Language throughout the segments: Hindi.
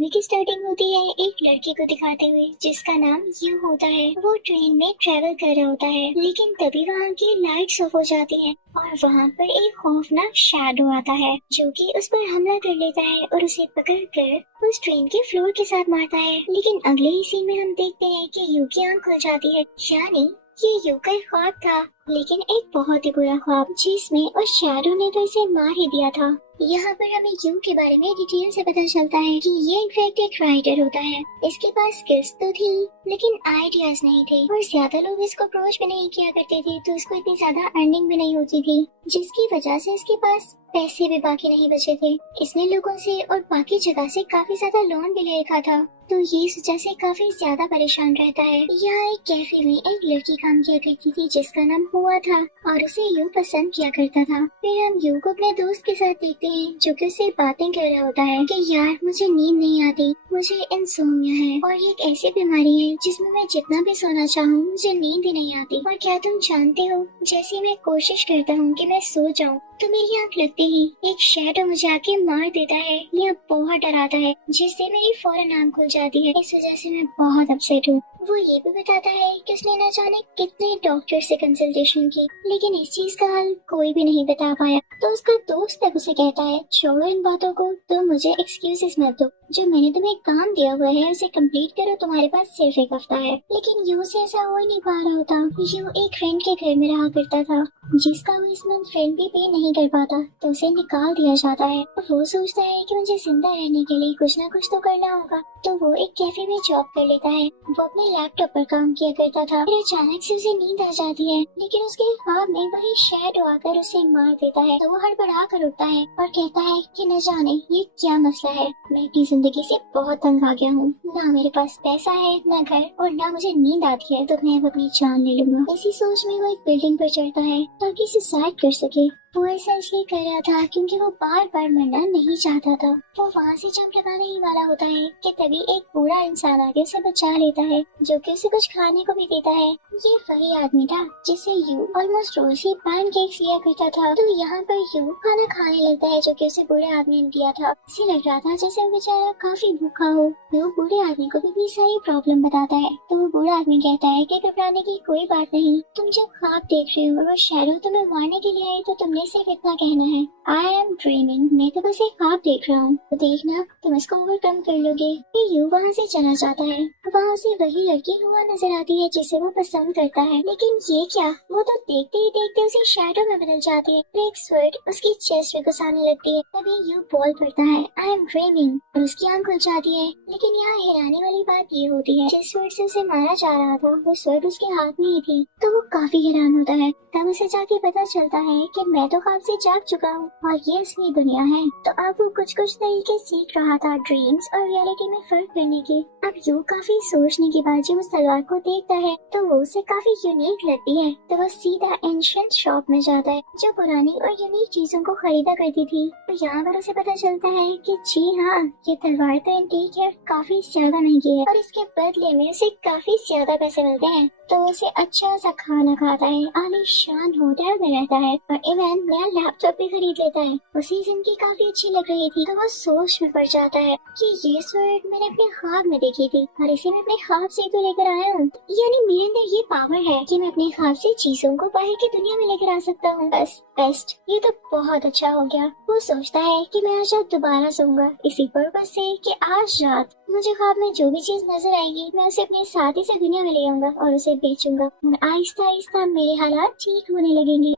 मूवी की स्टार्टिंग होती है एक लड़की को दिखाते हुए जिसका नाम यू होता है। वो ट्रेन में ट्रेवल कर रहा होता है, लेकिन तभी वहाँ की लाइट्स ऑफ हो जाती है और वहाँ पर एक खौफनाक शैडो आता है जो कि उस पर हमला कर लेता है और उसे पकड़कर उस ट्रेन के फ्लोर के साथ मारता है। लेकिन अगले ही सीन में हम देखते हैं कि यू की आंख खुल जाती है, यानी ये यू का एक ख्वाब था, लेकिन एक बहुत ही बुरा ख्वाब जिसमें उस शैडो ने तो इसे मार ही दिया था। यहाँ पर हमें यू के बारे में डिटेल से पता चलता है कि ये इनफैक्ट एक राइटर होता है। इसके पास स्किल्स तो थी लेकिन आइडियाज नहीं थे और ज्यादा लोग इसको अप्रोच भी नहीं किया करते थे, तो इसको इतनी ज्यादा अर्निंग भी नहीं होती थी, जिसकी वजह से इसके पास पैसे भी बाकी नहीं बचे थे। इसने लोगों से और बाकी जगह से काफी ज्यादा लोन भी ले रखा था, तो ये वजह से काफी ज्यादा परेशान रहता है। यहाँ एक कैफे में एक लड़की काम किया करती थी जिसका नाम हुआ था और उसे यू पसंद किया करता था। फिर हम यू को अपने दोस्त के साथ देखते हैं जो कि उससे बातें कर रहा होता है कि यार मुझे नींद नहीं आती, मुझे इंसोम्निया है और ये एक ऐसी बीमारी है जिसमें मैं जितना भी सोना चाहूँ मुझे नींद ही नहीं आती। और क्या तुम जानते हो, जैसे मैं कोशिश करता हूँ कि मैं सो जाऊँ तो मेरी आँख लगते ही एक शैडो मुझे आके मार देता है या बहुत डराता है, जिससे मेरी फौरन आँख खुल जाती है। इस वजह से मैं बहुत अपसेट हूँ। वो ये भी बताता है कि उसने न जाने कितने डॉक्टर से कंसल्टेशन की, लेकिन इस चीज का हल कोई भी नहीं बता पाया। तो उसका दोस्त तब उसे कहता है छोड़ो इन बातों को, तुम मुझे एक्सक्यूजेस मत दो, जो मैंने तुम्हें काम दिया हुआ है उसे कंप्लीट करो, तुम्हारे पास सिर्फ एक हफ्ता है। लेकिन यू से ऐसा हो ही नहीं पा रहा होता। यू एक फ्रेंड के घर में रहा करता था जिसका वो इस मंथ रेंट भी पे नहीं कर पाता, तो उसे निकाल दिया जाता है। वो सोचता है कि मुझे जिंदा रहने के लिए कुछ ना कुछ तो करना होगा, तो वो एक कैफे में जॉब कर लेता है। वो अपने लैपटॉप पर काम किया करता था। फिर अचानक से उसे नींद आ जाती है, लेकिन उसके ख्वाब में वही शैडो आकर उसे मार देता है। तो वो हड़बड़ा कर उठता है और कहता है कि न जाने ये क्या मसला है, मैं अपनी जिंदगी से बहुत तंग आ गया हूँ, ना मेरे पास पैसा है, न घर और ना मुझे नींद आती है, तो मैं अब अपनी जान ले लूंगा। इसी सोच में वो एक बिल्डिंग पर चढ़ता है ताकि सुसाइड कर सके। वो ऐसा इसलिए कर रहा था क्योंकि वो बार बार मरना नहीं चाहता था। वो वहाँ से जंप लगाने ही वाला होता है कि तभी एक बूढ़ा इंसान आके उसे बचा लेता है, जो कि उसे कुछ खाने को भी देता है। ये वही आदमी था जिसे यू ऑलमोस्ट रोज ही पैनकेक्स लिया करता था। तो यहाँ पर यू खाना खाने लगता है जो कि उसे बूढ़े आदमी ने दिया था। इसे लग रहा था जैसे वो बेचारा काफी भूखा हो। वो बूढ़े आदमी को भी सारी प्रॉब्लम बताता है, तो वो बूढ़ा आदमी कहता है कि घबराने की कोई बात नहीं, तुम जब ख्वाब देख रहे हो और वो शैडो तुम्हें मारने के लिए आए तो तुमने सिर्फ इतना कहना है, आई एम ड्रीमिंग, मैं तो बस एक ख्वाब देख रहा हूँ, तो देखना तुम इसको ओवरकम कर लोगे। फिर यू वहाँ से चला जाता है। वहाँ से वही लड़की हुआ नजर आती है जिसे वो पसंद करता है, लेकिन ये क्या, वो तो देखते ही देखते उसी शैडो में बदल जाती है। फिर एक स्वर्ड उसकी चेस्ट में घुसाने लगती है। तभी यू बोल पड़ता है आई एम ड्रीमिंग और उसकी आंख खुल जाती है। लेकिन यहाँ हैरानी वाली बात ये होती है, जिस स्वर्ड से उसे मारा जा रहा था वो स्वर्ड उसके हाथ में ही थी। तो वो काफी हैरान होता है। तब उसे जाके पता चलता है कि मैं तो ख्वाब से जाग चुका हूँ और ये असली दुनिया है। तो अब वो कुछ कुछ तरीके सीख रहा था ड्रीम्स और रियलिटी में फर्क करने के। अब यू काफी सोचने के बाद जब उस तलवार को देखता है तो वो उसे काफी यूनिक लगती है। तो वो सीधा एंशिएंट शॉप में जाता है जो पुरानी और यूनिक चीजों को खरीदा करती थी। तो यहाँ पर उसे पता चलता है कि जी हाँ, ये तलवार तो एंटीक है, काफी ज्यादा महंगी है और इसके बदले में उसे काफी ज्यादा पैसे मिलते हैं। तो उसे अच्छा सा खाना खाता है, आलीशान होटल में रहता है और इवन नया लैपटॉप भी खरीद लेता है। उसी जिंदगी काफी अच्छी लग रही थी, तो वो सोच में पड़ जाता है कि ये स्वर्ड मैंने अपने ख्वाब में देखी थी और इसे मैं अपने ख्वाब से तो लेकर आया हूँ। यानी मेरे अंदर ये पावर है कि मैं अपने ख्वाब से चीजों को बाहर की दुनिया में लेकर आ सकता हूँ। बस बेस्ट, ये तो बहुत अच्छा हो गया। वो सोचता है कि मैं आज रात दोबारा सोऊंगा इसी पर्पज से कि आज रात मुझे ख्वाब में जो भी चीज नजर आएगी मैं उसे अपने साथ ही से दुनिया में ले आऊंगा और उसे बेचूंगा और आहिस्ता आहिस्ता मेरे हालात ठीक होने लगेंगे।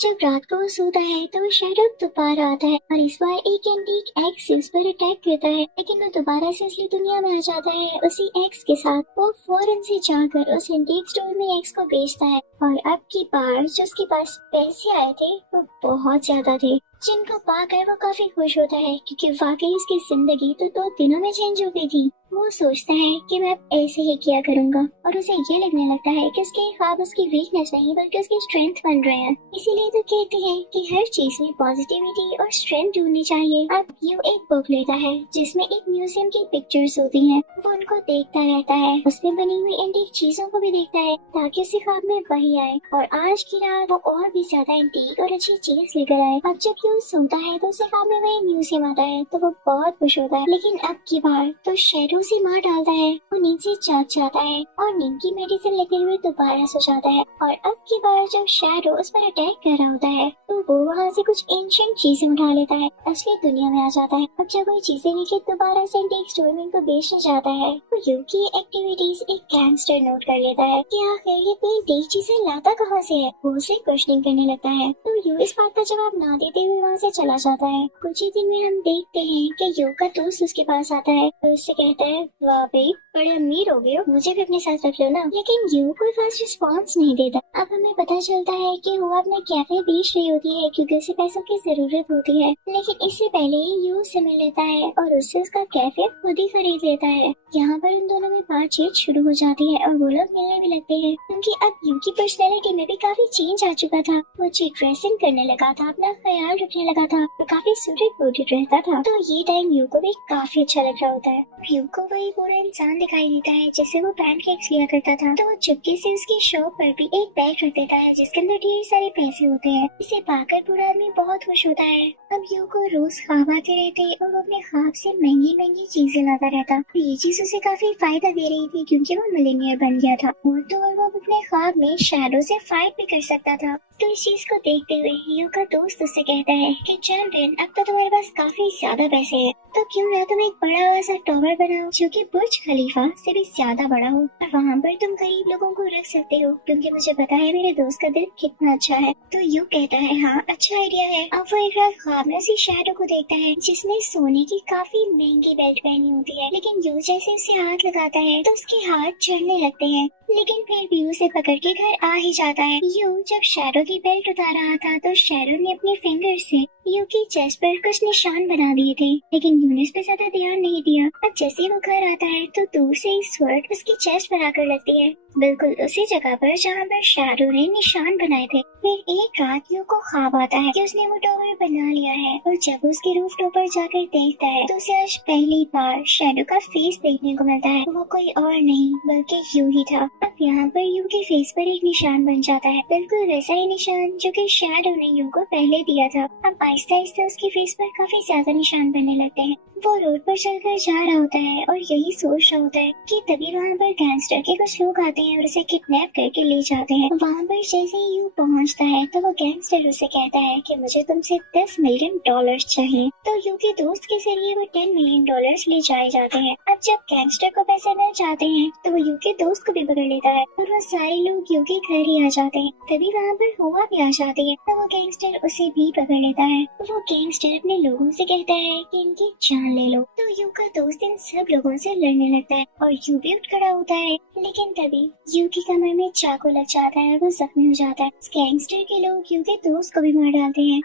जब रात को वो सोता है तो वो शैडो दोबारा आता है और इस बार एक एंटीक एक्स उस पर अटैक करता है, लेकिन वो दोबारा से असली दुनिया में आ जाता है उसी एक्स के साथ। वो फौरन से जाकर उस एंटीक स्टोर में एक्स को बेचता है और अब की बार जो उसके पास पैसे आए थे वो बहुत ज्यादा थे, जिनको पाकर वो काफी खुश होता है क्योंकि वाकई उसकी जिंदगी तो 2 दिनों में चेंज हो गई थी। वो सोचता है कि मैं अब ऐसे ही किया करूंगा और उसे ये लगने लगता है कि उसके ख्वाब उसकी वीकनेस नहीं बल्कि उसकी स्ट्रेंथ बन रहे हैं। इसीलिए तो कहते हैं कि हर चीज में पॉजिटिविटी और स्ट्रेंथ ढूंढनी चाहिए। अब यू एक बुक लेता है जिसमें एक म्यूजियम की पिक्चर्स होती हैं। वो उनको देखता रहता है, उसमें बनी हुई एंटीक चीजों को भी देखता है ताकि उसके ख्वाब में वही आए और आज की रात वो और भी ज्यादा एंटीक और अच्छी चीज लेकर आए। अब जब यू सोता है तो उसे ख्वाब में वही म्यूजियम आता है तो वो बहुत खुश होता है, लेकिन अब की बार तो शैडो से मार डालता है। वो नींद से जाग जाता है और नींद की मेडिसिन लेते हुए दोबारा सो जाता है और अब की बार जब शैडो उस पर अटैक कर रहा होता है तो वो वहाँ से कुछ एंशिएंट चीजें उठा लेता है, असली दुनिया में आ जाता है। अब जब वो चीजें लेके दोबारा से एंटीक स्टोर में इनको बेचने जाता है तो यू की एक्टिविटीज एक गैंगस्टर नोट कर लेता है कि आखिर ये कोई एंटीक चीजें लाता कहाँ से है। वो उसे क्वेश्चनिंग करने लगता है तो यू इस बात का जवाब ना देते हुए वहाँ से चला जाता है। कुछ ही दिन में हम देखते हैं कि यू का दोस्त उसके पास आता है और उससे कहता है, वाह भाई बड़े अमीर हो गए हो, मुझे भी अपने साथ रख लो ना। लेकिन यू कोई खास रिस्पॉन्स नहीं देता। अब हमें पता चलता है कि वो अपने कैफे बेच रही होती है क्योंकि उसे पैसों की जरूरत होती है, लेकिन इससे पहले ही यू उसे मिल लेता है और उससे उसका कैफे खुद ही खरीद लेता है। यहाँ पर उन दोनों में बातचीत शुरू हो जाती है और वो लोग मिलने भी लगते हैं क्योंकि अब यू की पर्सनैलिटी में भी काफी चेंज आ चुका था। वो अच्छी ड्रेसिंग करने लगा था, अपना ख्याल रखने लगा था, वो काफी सूटेड बूटेड रहता था। तो ये टाइम यू को भी काफी अच्छा लग रहा होता है। यू को वही पूरा इंसान दिखाई देता है जिससे वो पैनकेक्स लिया करता था, तो वो चुपके से उसकी शॉप पर भी एक बैग रख देता है जिसके अंदर ढेर सारे पैसे होते हैं। इसे पाकर पूरा आदमी बहुत खुश होता है। अब यू को रोज ख्वाब आते रहते और वो अपने ख्वाब से महंगी महंगी चीजें लाता रहता। तो ये चीज उसे काफी फायदा दे रही थी क्योंकि वो मिलीनियर बन गया था और तो और वो अपने ख्वाब में शैडो से फाइट भी कर सकता था। तो इस चीज को देखते हुए यू का दोस्त उससे कहता है कि चैंपियन अब तो तुम्हारे पास काफी ज्यादा पैसे हैं, तो क्यों ना तुम एक बड़ा सा टॉवर बनाओ जो कि बुर्ज खलीफा से भी ज्यादा बड़ा हो और वहाँ पर तुम गरीब लोगों को रख सकते हो क्योंकि मुझे पता है मेरे दोस्त का दिल कितना अच्छा है। तो यू कहता है हाँ अच्छा आइडिया है। अब वो एक रात ख्वाब में उसी शैडो को देखता है जिसने सोने की काफी महंगी बेल्ट पहनी होती है, लेकिन यू जैसे उसे हाथ लगाता है तो उसके हाथ चढ़ने लगते हैं, लेकिन फिर भी उसे पकड़ के घर आ ही जाता है। यू जब शैडो की बेल्ट उतार रहा था तो शैडो ने अपने फिंगर से यू की चेस्ट पर कुछ निशान बना दिए थे, लेकिन यू ने इस पे ज्यादा ध्यान नहीं दिया। अब जैसे वो घर आता है तो दूर से ही स्वर्ड उसकी चेस्ट पर आकर लगती है, बिल्कुल उसी जगह पर जहाँ पर शैडो ने निशान बनाए थे। फिर एक रात यू को ख्वाब आता है कि उसने वो टॉवर बना लिया है और जब वो उसके रूफ टॉप पर जाकर देखता है तो उसे आज पहली बार शैडो का फेस देखने को मिलता है। वो कोई और नहीं बल्कि यू ही था। अब यहाँ पर यू के फेस पर एक निशान बन जाता है, बिल्कुल वैसा ही निशान जो कि शैडो ने यू को पहले दिया था। अब आहिस्ता आहिस्ता उसके फेस पर काफी ज्यादा निशान बनने लगते हैं। वो रोड पर चलकर जा रहा होता है और यही सोच रहा होता है कि तभी वहाँ पर गैंगस्टर के कुछ लोग आते हैं और उसे किडनैप करके ले जाते हैं। वहाँ पर जैसे ही यू पहुँचता है तो वो गैंगस्टर उसे कहता है कि मुझे तुमसे $10 मिलियन चाहिए। तो यू के दोस्त के जरिए वो $10 मिलियन ले जाए जाते हैं। अब जब गैंगस्टर को पैसे मिल जाते हैं तो वो यू के दोस्त को भी पकड़ लेता है और वो सारे लोग यू के घर ही आ जाते हैं। तभी वहाँ पर हुआ भी आ जाती है तो वो गैंगस्टर उसे भी पकड़ लेता है। वो गैंगस्टर अपने लोगों से कहता है कि इनकी जान ले लो। तो यू का दोस्त इन सब लोगों से लड़ने लगता है और यू भी उठ खड़ा होता है, लेकिन तभी यू की कमर में चाकू लग जाता है और वो जख्मी हो जाता है। गैंगस्टर के लोग यू के दोस्त को भी मार डालते हैं।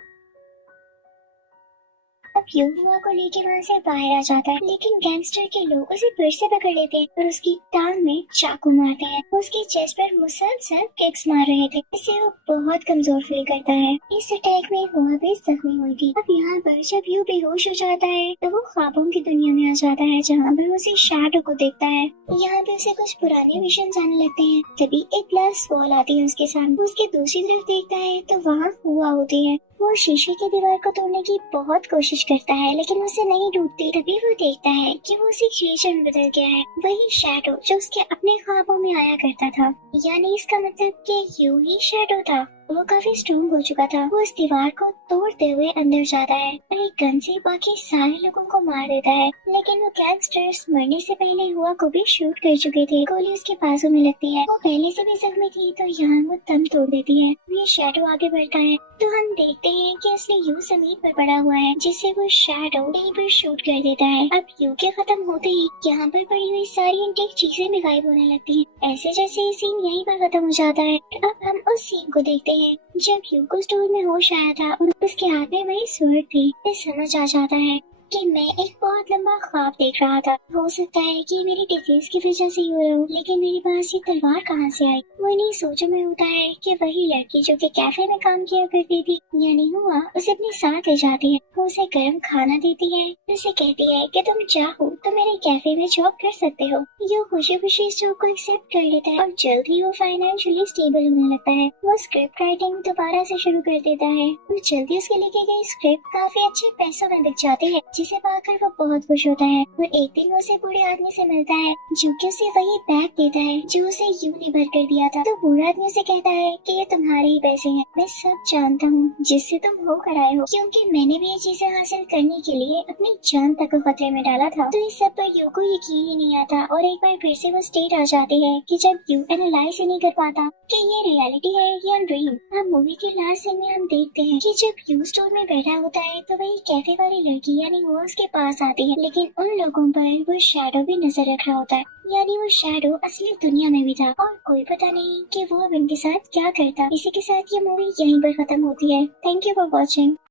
अब यू हुआ को लेके वहाँ से बाहर आ जाता है, लेकिन गैंगस्टर के लोग उसे फिर से पकड़ लेते हैं और उसकी टांग में चाकू मारते हैं। वो उसके चेस्ट पर मुसलसल किक्स मार रहे थे, इससे वो बहुत कमजोर फील करता है। इस अटैक में हुआ भी जख्मी हुई थी। अब यहाँ पर जब यू बेहोश हो जाता है तो वो ख्वाबों की दुनिया में आ जाता है जहाँ पर उसे शैडो को देखता है। यहाँ पे उसे कुछ पुराने विजन आने लगते हैं। तभी एक ग्लास वॉल आती है उसके सामने। उसके दूसरी तरफ देखता है तो वहाँ हुआ होती है। वो शीशे की दीवार को तोड़ने की बहुत कोशिश करता है लेकिन उसे नहीं टूटती। तभी वो देखता है कि वो उसी क्रिएचर में बदल गया है, वही शैडो जो उसके अपने ख्वाबों में आया करता था। यानी इसका मतलब कि यू ही शैडो था। वो काफी स्ट्रॉन्ग हो चुका था। वो उस दीवार को तोड़ते हुए अंदर जाता है और एक गन से बाकी सारे लोगों को मार देता है, लेकिन वो गैंगस्टर्स मरने से पहले हुआ को भी शूट कर चुके थे। गोली उसके बाजू में लगती है। वो पहले से भी जख्मी थी तो यहाँ वो दम तोड़ देती है। ये शैडो आगे बढ़ता है तो हम देखते हैं कि असली यू जमीन पर पड़ा हुआ है, जिसे वो शैडो यहीं पर शूट कर देता है। अब यू के खत्म होते ही यहाँ पर पड़ी हुई सारी एंटीक चीजें भी गायब होने लगती हैं। ऐसे जैसे ये सीन यहीं पर खत्म हो जाता है। अब हम उस सीन को देखते हैं जब यू को स्टोर में होश आया था और उसके हाथ में वही स्वर्ड थी। समझ आ जाता है कि मैं एक बहुत लंबा ख्वाब देख रहा था। हो सकता है कि मेरी डिजीज की वजह से हुआ हो, लेकिन मेरे पास ये तलवार कहाँ से आई? वो इन्हीं सोचों में होता है कि वही लड़की जो कि कैफे में काम किया करती थी, यानी हुआ, उसे अपने साथ ले जाती है। वो उसे गर्म खाना देती है, उसे कहती है कि तुम चाहो तो मेरे कैफे में जॉब कर सकते हो। यो खुशी खुशी इस जॉब को एक्सेप्ट कर लेता है और जल्द ही वो फाइनेंशियली स्टेबल होने लगता है। वो स्क्रिप्ट राइटिंग दोबारा से शुरू कर देता है और जल्दी उसके लिखी गई स्क्रिप्ट काफी अच्छे पैसों में बिक जाती है, जिसे पाकर वो बहुत खुश होता है। और एक दिन वो उसे बूढ़े आदमी से मिलता है जो कि उसे वही बैग देता है जो उसे यूं ने भर कर दिया था। तो बूढ़ा आदमी उसे कहता है कि ये तुम्हारे ही पैसे हैं, मैं सब जानता हूँ जिससे तुम होकर आए हो, क्योंकि मैंने भी ये चीजें हासिल करने के लिए अपनी जान तक को खतरे में डाला था। तो इस सब पर यू को यकीन ही नहीं आता और एक बार फिर से वो स्टेट आ जाती है कि जब यू एनालाइज ही नहीं कर पाता कि ये रियलिटी है या ड्रीम। अब मूवी के लास्ट सीन में हम देखते हैं कि जब यू स्टोर में बैठा होता है तो वही कैफे वाली लड़की यानी वो उसके पास आती है, लेकिन उन लोगों पर वो शैडो भी नजर रख रहा होता है, यानी वो शैडो असली दुनिया में भी था और कोई पता नहीं कि वो अब इनके साथ क्या करता। इसी के साथ ये मूवी यहीं पर खत्म होती है। Thank you for watching.